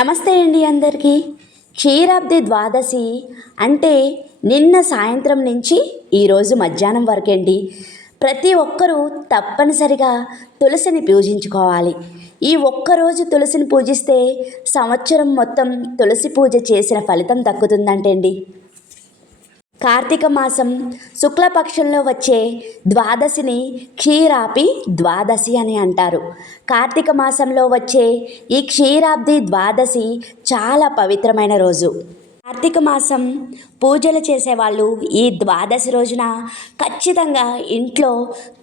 నమస్తే అండి అందరికీ. క్షీరాబ్ది ద్వాదశి అంటే నిన్న సాయంత్రం నుంచి ఈరోజు మధ్యాహ్నం వరకండి. ప్రతి ఒక్కరూ తప్పనిసరిగా తులసిని పూజించుకోవాలి. ఈ ఒక్కరోజు తులసిని పూజిస్తే సంవత్సరం మొత్తం తులసి పూజ చేసిన ఫలితం దక్కుతుందంటండి. కార్తీక మాసం శుక్లపక్షంలో వచ్చే ద్వాదశిని క్షీరాపి ద్వాదశి అని అంటారు. కార్తీక మాసంలో వచ్చే ఈ క్షీరాబ్ది ద్వాదశి చాలా పవిత్రమైన రోజు. కార్తీక మాసం పూజలు చేసేవాళ్ళు ఈ ద్వాదశి రోజున ఖచ్చితంగా ఇంట్లో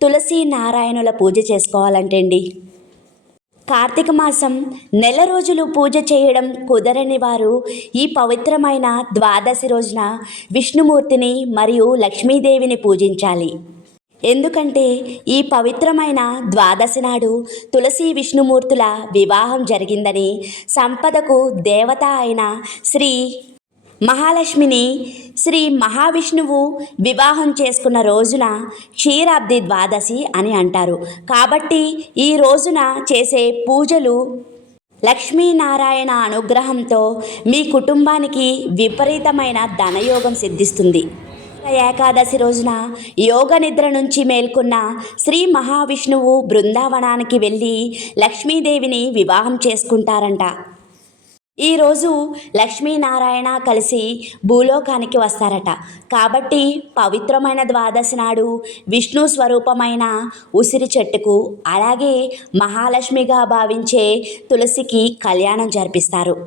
తులసి నారాయణుల పూజ చేసుకోవాలంటండి. కార్తీక మాసం నెల రోజులు పూజ చేయడం కుదరని వారు ఈ పవిత్రమైన ద్వాదశి రోజున విష్ణుమూర్తిని మరియు లక్ష్మీదేవిని పూజించాలి. ఎందుకంటే ఈ పవిత్రమైన ద్వాదశి నాడు తులసి విష్ణుమూర్తుల వివాహం జరిగిందని, సంపదకు దేవత అయిన శ్రీ మహాలక్ష్మిని శ్రీ మహావిష్ణువు వివాహం చేసుకున్న రోజున క్షీరాబ్ది ద్వాదశి అని అంటారు. కాబట్టి ఈ రోజున చేసే పూజలు లక్ష్మీనారాయణ అనుగ్రహంతో మీ కుటుంబానికి విపరీతమైన ధనయోగం సిద్ధిస్తుంది. ఏకాదశి రోజున యోగ నిద్ర నుంచి మేల్కొన్న శ్రీ మహావిష్ణువు బృందావనానికి వెళ్ళి లక్ష్మీదేవిని వివాహం చేసుకుంటారంట. ఈరోజు లక్ష్మీనారాయణ కలిసి భూలోకానికి వస్తారట. కాబట్టి పవిత్రమైన ద్వాదశి నాడు విష్ణు స్వరూపమైన ఉసిరి చెట్టుకు, అలాగే మహాలక్ష్మిగా భావించే తులసికి కళ్యాణం జరిపిస్తారు.